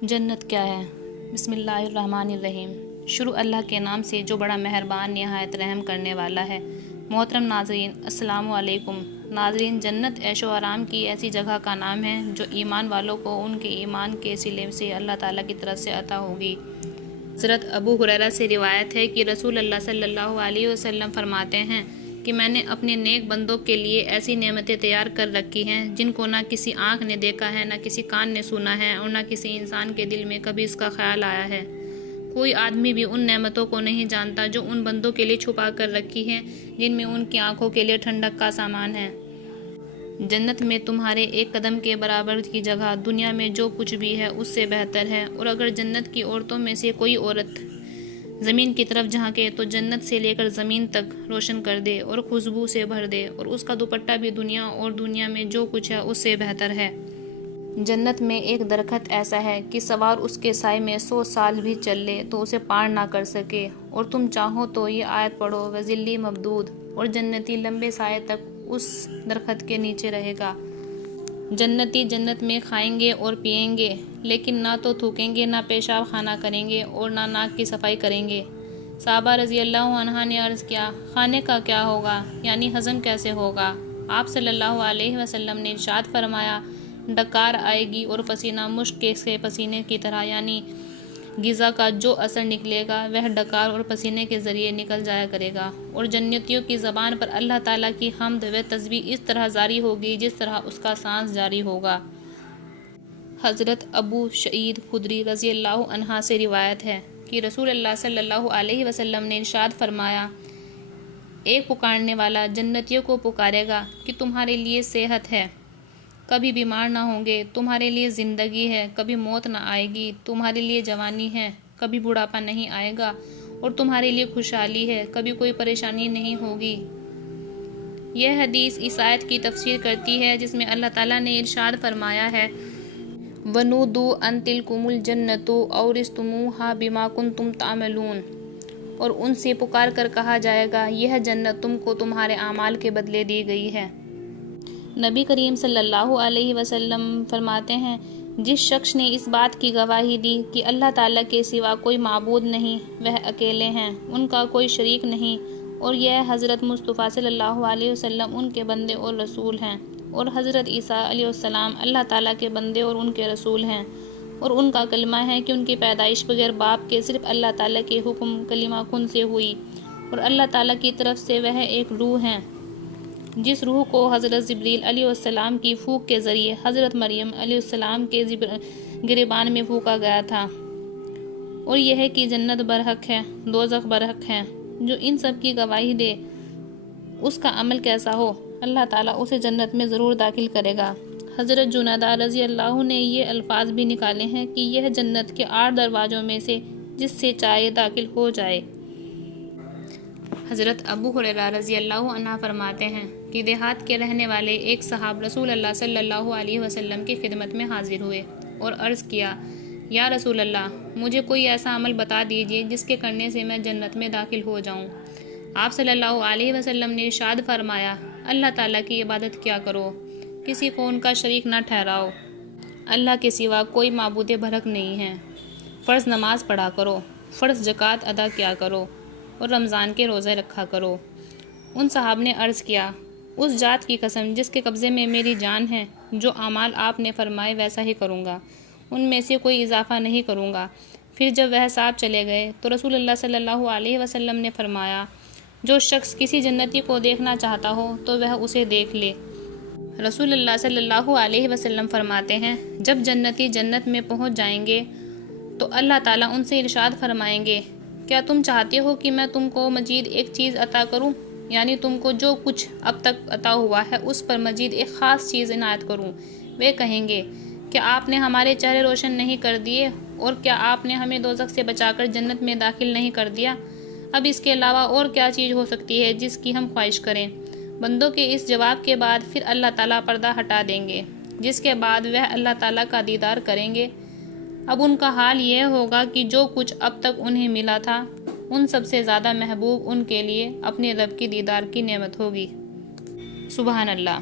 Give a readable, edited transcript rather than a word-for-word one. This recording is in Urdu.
جنت کیا ہے؟ بسم اللہ الرحمن الرحیم۔ شروع اللہ کے نام سے جو بڑا مہربان نہایت رحم کرنے والا ہے۔ محترم ناظرین، السلام علیکم۔ ناظرین، جنت عیش و آرام کی ایسی جگہ کا نام ہے جو ایمان والوں کو ان کے ایمان کے صلے سے اللہ تعالیٰ کی طرف سے عطا ہوگی۔ حضرت ابو ہریرہ سے روایت ہے کہ رسول اللہ صلی اللہ علیہ وسلم فرماتے ہیں کہ میں نے اپنے نیک بندوں کے لیے ایسی نعمتیں تیار کر رکھی ہیں جن کو نہ کسی آنکھ نے دیکھا ہے، نہ کسی کان نے سنا ہے، اور نہ کسی انسان کے دل میں کبھی اس کا خیال آیا ہے۔ کوئی آدمی بھی ان نعمتوں کو نہیں جانتا جو ان بندوں کے لیے چھپا کر رکھی ہیں، جن میں ان کی آنکھوں کے لیے ٹھنڈک کا سامان ہے۔ جنت میں تمہارے ایک قدم کے برابر کی جگہ دنیا میں جو کچھ بھی ہے اس سے بہتر ہے، اور اگر جنت کی عورتوں میں سے کوئی عورت زمین کی طرف جھانکے تو جنت سے لے کر زمین تک روشن کر دے اور خوشبو سے بھر دے، اور اس کا دوپٹہ بھی دنیا اور دنیا میں جو کچھ ہے اس سے بہتر ہے۔ جنت میں ایک درخت ایسا ہے کہ سوار اس کے سائے میں 100 سال بھی چل لے تو اسے پار نہ کر سکے، اور تم چاہو تو یہ آیت پڑھو، وَظِلٍّ مَمْدُودٍ، اور جنتی لمبے سائے تک اس درخت کے نیچے رہے گا۔ جنتی جنت میں کھائیں گے اور پیئیں گے، لیکن نہ تو تھوکیں گے، نہ پیشاب خانہ کریں گے، اور نہ ناک کی صفائی کریں گے۔ صحابہ رضی اللہ عنہ نے عرض کیا، کھانے کا کیا ہوگا، یعنی ہضم کیسے ہوگا؟ آپ صلی اللہ علیہ وسلم نے ارشاد فرمایا، ڈکار آئے گی اور پسینہ مشک کے پسینے کی طرح، یعنی غذا کا جو اثر نکلے گا وہ ڈکار اور پسینے کے ذریعے نکل جایا کرے گا، اور جنتیوں کی زبان پر اللہ تعالیٰ کی حمد و تسبیح اس طرح جاری ہوگی جس طرح اس کا سانس جاری ہوگا۔ حضرت ابو سعید خدری رضی اللہ عنہ سے روایت ہے کہ رسول اللہ صلی اللہ علیہ وسلم نے ارشاد فرمایا، ایک پکارنے والا جنتیوں کو پکارے گا کہ تمہارے لیے صحت ہے، کبھی بیمار نہ ہوں گے، تمہارے لیے زندگی ہے، کبھی موت نہ آئے گی، تمہارے لیے جوانی ہے، کبھی بڑھاپا نہیں آئے گا، اور تمہارے لیے خوشحالی ہے، کبھی کوئی پریشانی نہیں ہوگی۔ یہ حدیث اس آیت کی تفسیر کرتی ہے جس میں اللہ تعالیٰ نے ارشاد فرمایا ہے، وَنُودُوا أَن تِلْكُمُ الْجَنَّةُ أُورِثْتُمُوهَا بِمَا كُنتُمْ تَعْمَلُونَ، اور ان سے پکار کر کہا جائے گا، یہ جنت تم کو تمہارے اعمال کے بدلے دی گئی ہے۔ نبی کریم صلی اللہ علیہ وسلم فرماتے ہیں، جس شخص نے اس بات کی گواہی دی کہ اللہ تعالیٰ کے سوا کوئی معبود نہیں، وہ اکیلے ہیں، ان کا کوئی شریک نہیں، اور یہ حضرت مصطفیٰ صلی اللہ علیہ وسلم ان کے بندے اور رسول ہیں، اور حضرت عیسیٰ علیہ السلام اللہ تعالیٰ کے بندے اور ان کے رسول ہیں، اور ان کا کلمہ ہے کہ ان کی پیدائش بغیر باپ کے صرف اللہ تعالیٰ کے حکم کلمہ کن سے ہوئی، اور اللہ تعالیٰ کی طرف سے وہ ایک روح ہیں، جس روح کو حضرت جبریل علیہ السلام کی پھونک کے ذریعے حضرت مریم علیہ السلام کے گریبان میں پھونکا گیا تھا۔ اور یہ ہے کہ جنت برحق ہے، دوزخ برحق ہے۔ جو ان سب کی گواہی دے، اس کا عمل کیسا ہو، اللہ تعالیٰ اسے جنت میں ضرور داخل کرے گا۔ حضرت جنیدہ رضی اللہ نے یہ الفاظ بھی نکالے ہیں کہ یہ جنت کے 8 دروازوں میں سے جس سے چاہے داخل ہو جائے۔ حضرت ابو ہریرہ رضی اللہ عنہ فرماتے ہیں کہ دیہات کے رہنے والے ایک صاحب رسول اللہ صلی اللہ علیہ وسلم کی خدمت میں حاضر ہوئے اور عرض کیا، یا رسول اللہ، مجھے کوئی ایسا عمل بتا دیجیے جس کے کرنے سے میں جنت میں داخل ہو جاؤں۔ آپ صلی اللہ علیہ وسلم نے ارشاد فرمایا، اللہ تعالیٰ کی عبادت کیا کرو، کسی کو ان کا شریک نہ ٹھہراؤ، اللہ کے سوا کوئی معبود برحق نہیں ہے، فرض نماز پڑھا کرو، فرض زکوٰۃ ادا کیا کرو، اور رمضان کے روزے رکھا کرو۔ ان صحاب نے عرض کیا، اس ذات کی قسم جس کے قبضے میں میری جان ہے، جو اعمال آپ نے فرمائے ویسا ہی کروں گا، ان میں سے کوئی اضافہ نہیں کروں گا۔ پھر جب وہ صاحب چلے گئے تو رسول اللہ صلی اللہ علیہ وسلم نے فرمایا، جو شخص کسی جنتی کو دیکھنا چاہتا ہو تو وہ اسے دیکھ لے۔ رسول اللہ صلی اللہ علیہ وسلم فرماتے ہیں، جب جنتی جنت میں پہنچ جائیں گے تو اللہ تعالیٰ ان سے ارشاد فرمائیں گے، کیا تم چاہتے ہو کہ میں تم کو مزید ایک چیز عطا کروں، یعنی تم کو جو کچھ اب تک عطا ہوا ہے اس پر مزید ایک خاص چیز عنایت کروں؟ وہ کہیں گے، کیا آپ نے ہمارے چہرے روشن نہیں کر دیے، اور کیا آپ نے ہمیں دوزخ سے بچا کر جنت میں داخل نہیں کر دیا؟ اب اس کے علاوہ اور کیا چیز ہو سکتی ہے جس کی ہم خواہش کریں؟ بندوں کے اس جواب کے بعد پھر اللہ تعالیٰ پردہ ہٹا دیں گے، جس کے بعد وہ اللہ تعالیٰ کا دیدار کریں گے۔ اب ان کا حال یہ ہوگا کہ جو کچھ اب تک انہیں ملا تھا ان سب سے زیادہ محبوب ان کے لیے اپنے رب کی دیدار کی نعمت ہوگی۔ سبحان اللہ۔